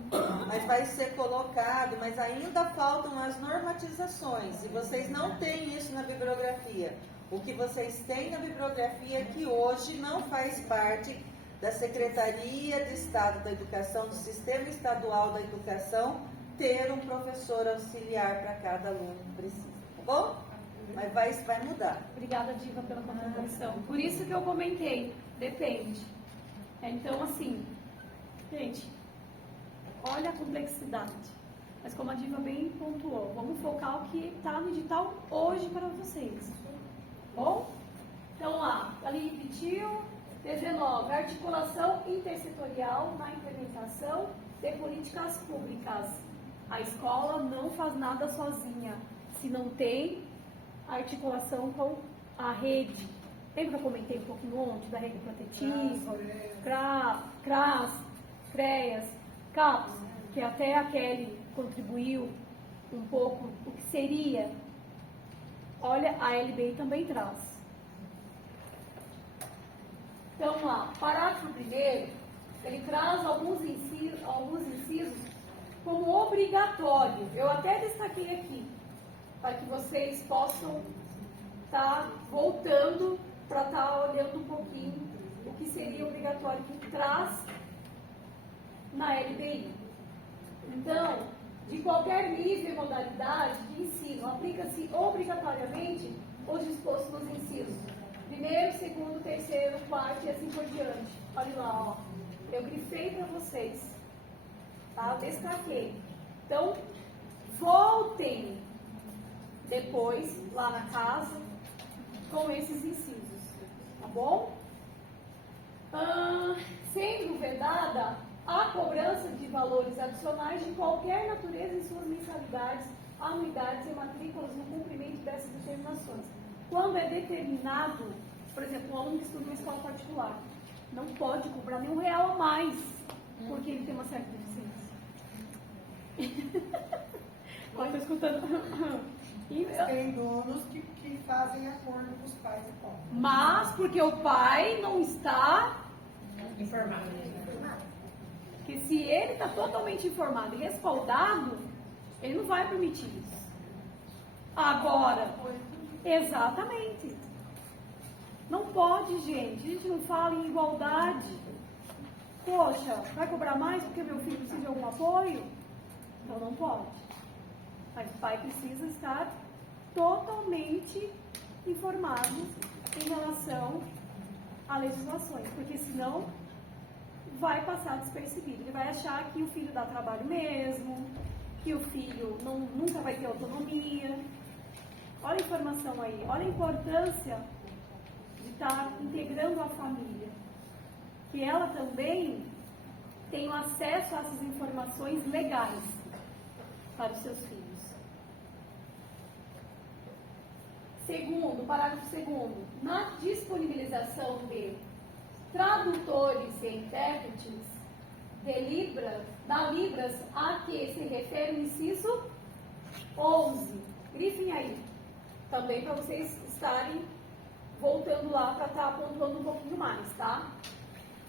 Mas ainda faltam as normatizações, e vocês não têm isso na bibliografia. O que vocês têm na bibliografia é que hoje não faz parte da Secretaria de Estado da Educação, do Sistema Estadual da Educação, ter um professor auxiliar para cada aluno que precisa, tá bom? Mas vai mudar. Obrigada, Diva, pela contribuição. Por isso que eu comentei, depende. Então, assim, gente, olha a complexidade. Mas como a Diva bem pontuou, vamos focar o que está no edital hoje para vocês. Bom? Então lá, ali repetiu, 19, articulação intersetorial na implementação de políticas públicas. A escola não faz nada sozinha, se não tem articulação com a rede. Lembra que eu comentei um pouquinho ontem da rede protetiva, CRAS, CREAS, CAPS, que até a Kelly contribuiu um pouco o que seria. Olha, a LBI também traz. Então lá, parágrafo 1º, ele traz alguns incisos como obrigatório. Eu até destaquei aqui, para que vocês possam estar voltando para estar olhando um pouquinho o que seria obrigatório, que traz na LBI. Então, de qualquer nível e modalidade de ensino, aplica-se obrigatoriamente os dispostos nos incisos 1º, 2º, 3º, 4º e assim por diante. Olha lá, ó. Eu grifei para vocês. Tá? Eu destaquei. Então, voltem depois, lá na casa, com esses incisos. Tá bom? Sendo vedada a cobrança de valores adicionais de qualquer natureza em suas mensalidades, anuidades e matrículas no cumprimento dessas determinações. Quando é determinado, por exemplo, um aluno que estuda em uma escola particular, não pode cobrar nenhum real a mais, porque ele tem uma certa deficiência. Estou escutando. Tem donos que fazem acordo com os pais e cobram. Mas porque o pai não está Informado. que se ele está totalmente informado e respaldado, ele não vai permitir isso. Agora, exatamente. Não pode, gente. A gente não fala em igualdade. Poxa, vai cobrar mais porque meu filho precisa de algum apoio? Então não pode. Mas o pai precisa estar totalmente informado em relação a legislações, porque senão vai passar despercebido. Ele vai achar que o filho dá trabalho mesmo, que o filho nunca vai ter autonomia. Olha a informação aí, olha a importância de estar integrando a família. Que ela também tem acesso a essas informações legais para os seus filhos. Segundo, parágrafo 2º, na disponibilização de tradutores e intérpretes da Libras a que se refere o inciso 11. Grifem aí. Também para vocês estarem voltando lá para estar pontuando um pouquinho mais, tá?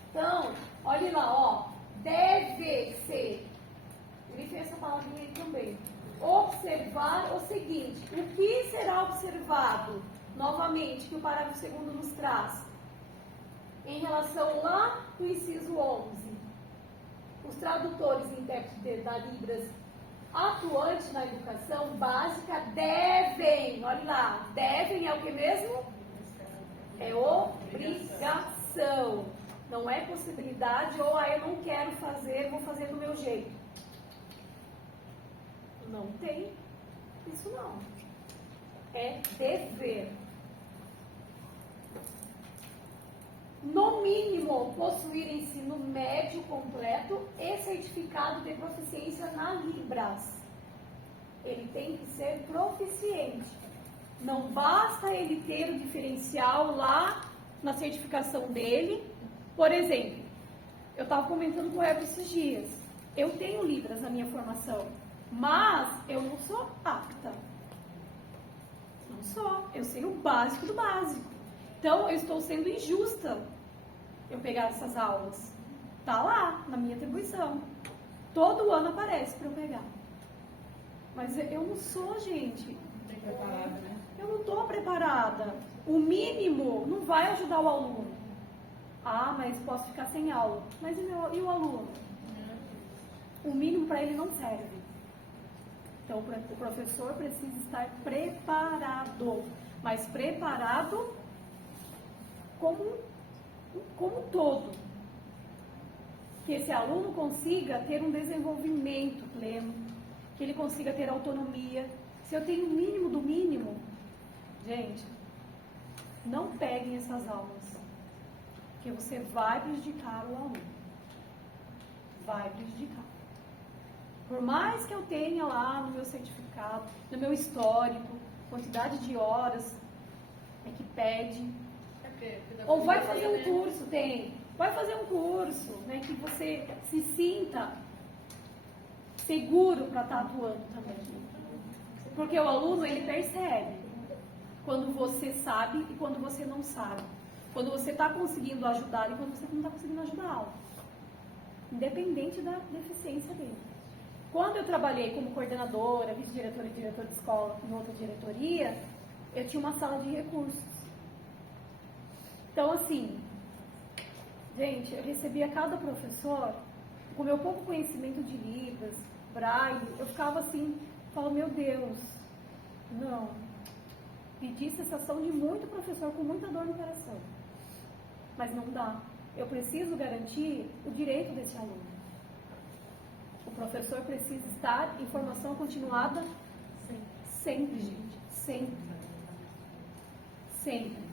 Então, olhe lá, ó. Deve ser. Grifem essa palavrinha aí também. Observar o seguinte. O que será observado? Novamente, que o parágrafo 2º nos traz. Em relação lá do inciso 11, os tradutores e intérpretes da Libras atuantes na educação básica devem, olha lá, devem é o que mesmo? É obrigação. Não é possibilidade ou eu não quero fazer, vou fazer do meu jeito. Não tem isso não. É dever. No mínimo, possuir ensino médio completo e certificado de proficiência na Libras. Ele tem que ser proficiente. Não basta ele ter o diferencial lá na certificação dele. Por exemplo, eu estava comentando com o Heber esses dias. Eu tenho Libras na minha formação, mas eu não sou apta. Não sou. Eu sei o básico do básico. Então, eu estou sendo injusta eu pegar essas aulas. Tá lá, na minha atribuição. Todo ano aparece para eu pegar. Mas eu não sou, gente. Bem preparada, né? Eu não estou preparada. O mínimo não vai ajudar o aluno. Ah, mas posso ficar sem aula. Mas e o aluno? O mínimo para ele não serve. Então, o professor precisa estar preparado. Mas preparado como um todo. Que esse aluno consiga ter um desenvolvimento pleno, que ele consiga ter autonomia. Se eu tenho o mínimo do mínimo, gente, não peguem essas aulas, porque você vai prejudicar o aluno. Vai prejudicar. Por mais que eu tenha lá no meu certificado, no meu histórico, quantidade de horas, é que pede. Ou vai fazer um curso, vai fazer um curso, né, que você se sinta seguro para estar atuando também. Porque o aluno, ele percebe quando você sabe e quando você não sabe. Quando você está conseguindo ajudar e quando você não está conseguindo ajudá-lo. Independente da deficiência dele. Quando eu trabalhei como coordenadora, vice-diretora e diretora de escola em outra diretoria, eu tinha uma sala de recursos. Então, assim, gente, eu recebia cada professor, com meu pouco conhecimento de Libras, Braille, eu ficava assim, falava, meu Deus, não. Pedi cessação de muito professor com muita dor no coração. Mas não dá. Eu preciso garantir o direito desse aluno. O professor precisa estar em formação continuada sempre, gente. Sempre. Sempre.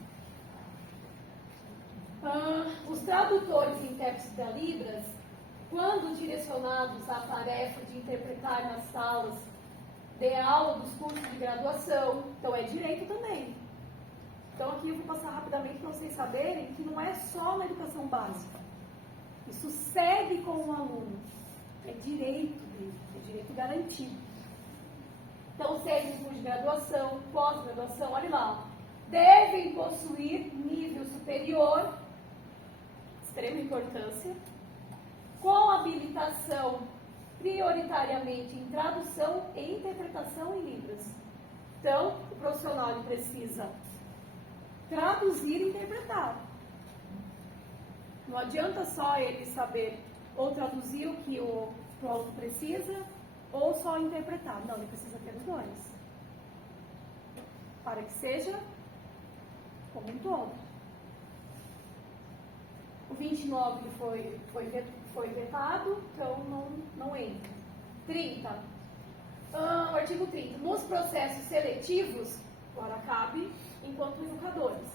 Os tradutores e intérpretes da Libras, quando direcionados à tarefa de interpretar nas salas de aula dos cursos de graduação, então é direito também. Então aqui eu vou passar rapidamente para vocês saberem que não é só na educação básica. Isso segue com o aluno. É direito dele, é direito garantido. Então segue o curso de graduação, pós-graduação, olha lá. Devem possuir nível superior, extrema importância, com habilitação prioritariamente em tradução e interpretação em Libras. Então, o profissional ele precisa traduzir e interpretar. Não adianta só ele saber ou traduzir o que o aluno precisa, ou só interpretar. Não, ele precisa ter os dois. Para que seja como um todo. O 29 foi vetado, então não entra. 30. O artigo 30. Nos processos seletivos, agora cabe enquanto educadores,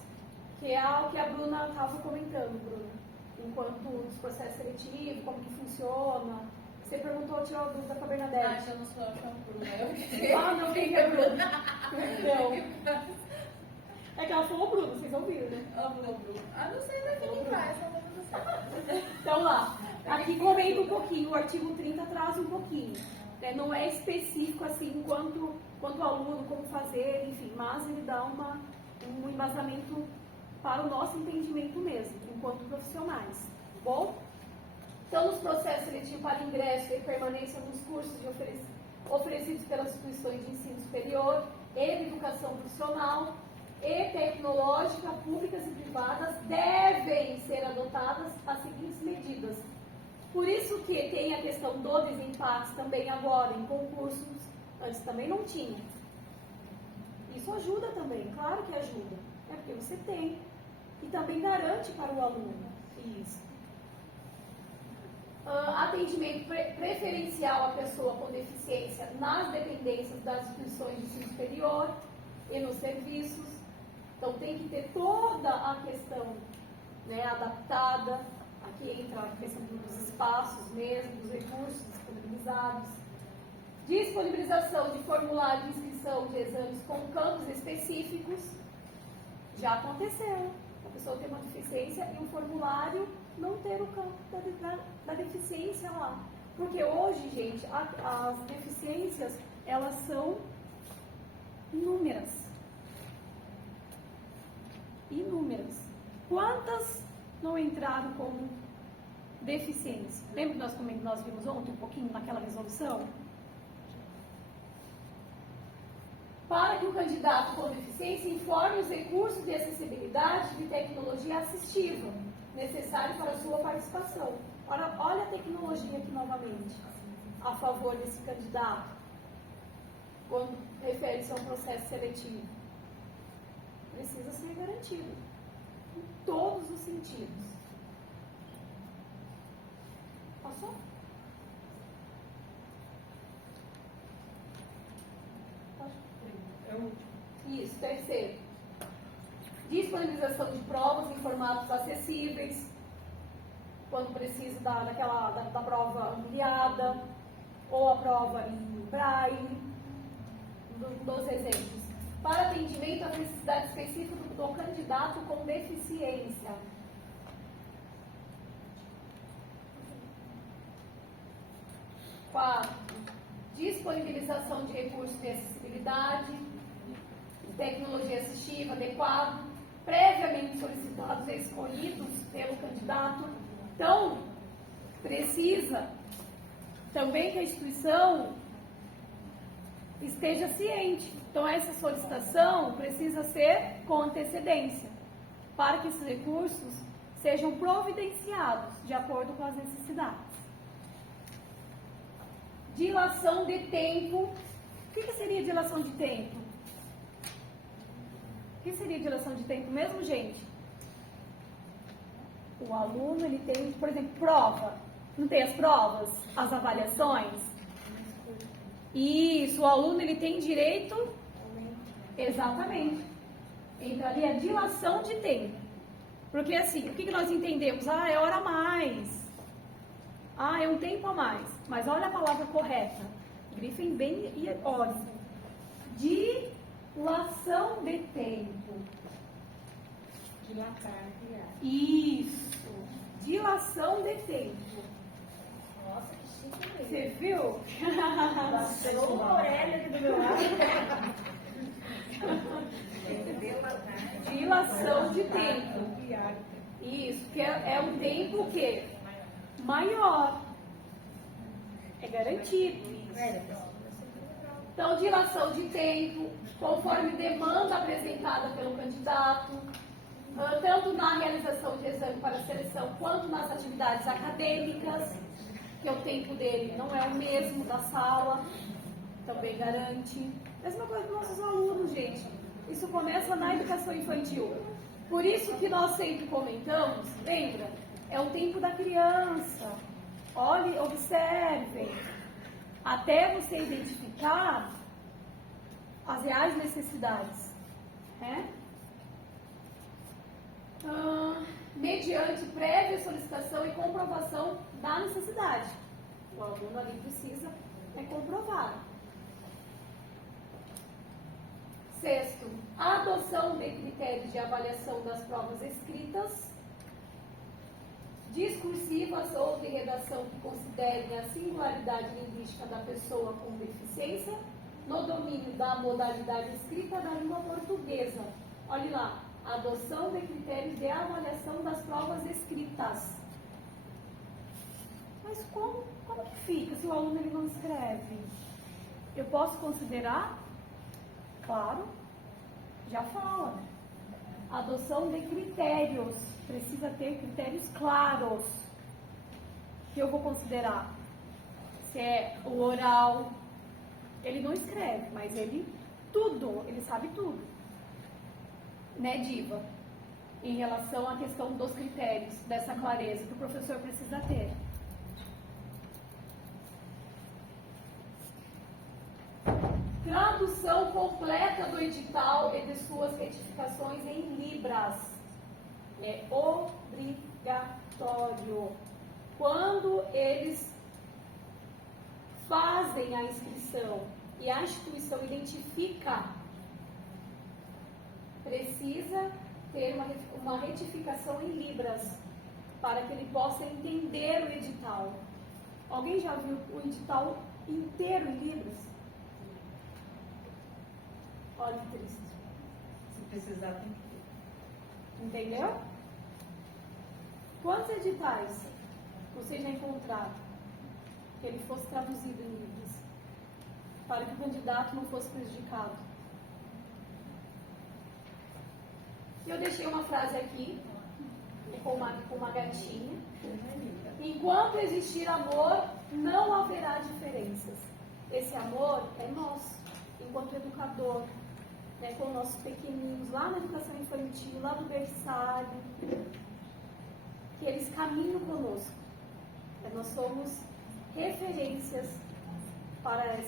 que é o que a Bruna estava comentando, Bruna. Enquanto nos processos seletivos, como que funciona. Você perguntou, tirou a dúvida com a Bernadette. Eu não sou a Bruna. Ah, não, quem é Bruna? Então, é que ela falou Bruna, vocês ouviram, né? Não sei daqui quem faz, não vou você. Então lá, aqui comenta um pouquinho, o artigo 30 traz um pouquinho. Né? Não é específico assim quanto aluno, como fazer, enfim, mas ele dá um embasamento para o nosso entendimento mesmo, enquanto profissionais. Tá bom? Então, nos processos seletivos para ingresso e permanência nos cursos oferecidos pelas instituições de ensino superior e de educação profissional e tecnológica, públicas e privadas, devem ser adotadas as seguintes medidas. Por isso que tem a questão do desempate também agora em concursos, antes também não tinha. Isso ajuda também, claro que ajuda, é porque você tem. E também garante para o aluno isso. Atendimento preferencial à pessoa com deficiência nas dependências das instituições de ensino superior e nos serviços. Então tem que ter toda a questão, né, adaptada. Aqui entra a questão dos espaços mesmo, dos recursos disponibilizados. Disponibilização de formulário de inscrição de exames com campos específicos. Já aconteceu. A pessoa tem uma deficiência e um formulário não ter o campo da deficiência lá. Porque hoje, gente, as deficiências, elas são inúmeras. Inúmeras. Quantas não entraram como deficiência? Lembra que nós vimos ontem um pouquinho naquela resolução? Para que o candidato com deficiência informe os recursos de acessibilidade de tecnologia assistiva necessários para a sua participação. Olha a tecnologia aqui novamente, a favor desse candidato, quando refere-se a um processo seletivo. Precisa ser garantido, em todos os sentidos. Passou? É o último. Isso, terceiro. Disponibilização de provas em formatos acessíveis, quando precisa da prova ampliada, ou a prova em braille, dos exemplos. Para atendimento às necessidades específicas do candidato com deficiência. Quarto, disponibilização de recursos de acessibilidade, tecnologia assistiva adequada, previamente solicitados e escolhidos pelo candidato. Então, precisa também que a instituição esteja ciente. Então, essa solicitação precisa ser com antecedência, para que esses recursos sejam providenciados de acordo com as necessidades. Dilação de tempo. O que seria dilação de tempo? O que seria dilação de tempo mesmo, gente? O aluno, ele tem, por exemplo, prova. Não tem as provas, as avaliações? Isso, o aluno, ele tem direito... Exatamente. Entraria a dilação de tempo. Porque assim, o que nós entendemos? Ah, é hora a mais. Ah, é um tempo a mais. Mas olha a palavra correta. Grifem bem e olhem. Dilação de tempo. Dilatar, criar. Isso. Dilação de tempo. Nossa, que chique mesmo. Você viu? Chegou uma orelha aqui do meu lado. Dilação de tempo. Isso, que é um tempo o quê? Maior. É garantido. Então, dilação de tempo, conforme demanda apresentada pelo candidato, tanto na realização de exame para seleção, quanto nas atividades acadêmicas, que o tempo dele não é o mesmo da sala, também garante. Mesma coisa dos nossos alunos, gente. Isso começa na educação infantil. Por isso que nós sempre comentamos, lembra? É o tempo da criança. Olhem, observem. Até você identificar as reais necessidades. Mediante prévia solicitação e comprovação da necessidade. O aluno ali precisa comprovar. Sexto, a adoção de critérios de avaliação das provas escritas, discursivas ou de redação que considerem a singularidade linguística da pessoa com deficiência, no domínio da modalidade escrita da língua portuguesa. Olhe lá, adoção de critérios de avaliação das provas escritas. Mas como que fica se o aluno ele não escreve? Eu posso considerar? Claro, já fala. Adoção de critérios. Precisa ter critérios claros. Que eu vou considerar? Se é o oral. Ele não escreve, mas ele sabe tudo. Né, Diva? Em relação à questão dos critérios, dessa clareza que o professor precisa ter. Tradução completa do edital e de suas retificações em libras. É obrigatório. Quando eles fazem a inscrição e a instituição identifica, precisa ter uma retificação em libras para que ele possa entender o edital. Alguém já viu o edital inteiro em libras? Olha que triste. Se precisar, tem que ter. Entendeu? Quantos editais vocês já encontraram que ele fosse traduzido em livros para que o candidato não fosse prejudicado? Eu deixei uma frase aqui com uma gatinha. Enquanto existir amor, não haverá diferenças. Esse amor é nosso, enquanto educador, né, com nossos pequeninos, lá na educação infantil, lá no berçário, que eles caminham conosco. Nós somos referências para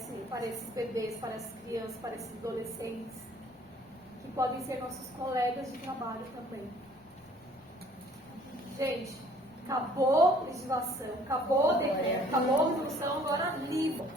esses bebês, para essas crianças, para esses adolescentes, que podem ser nossos colegas de trabalho também. Gente, acabou a legislação, acabou a função, agora livre.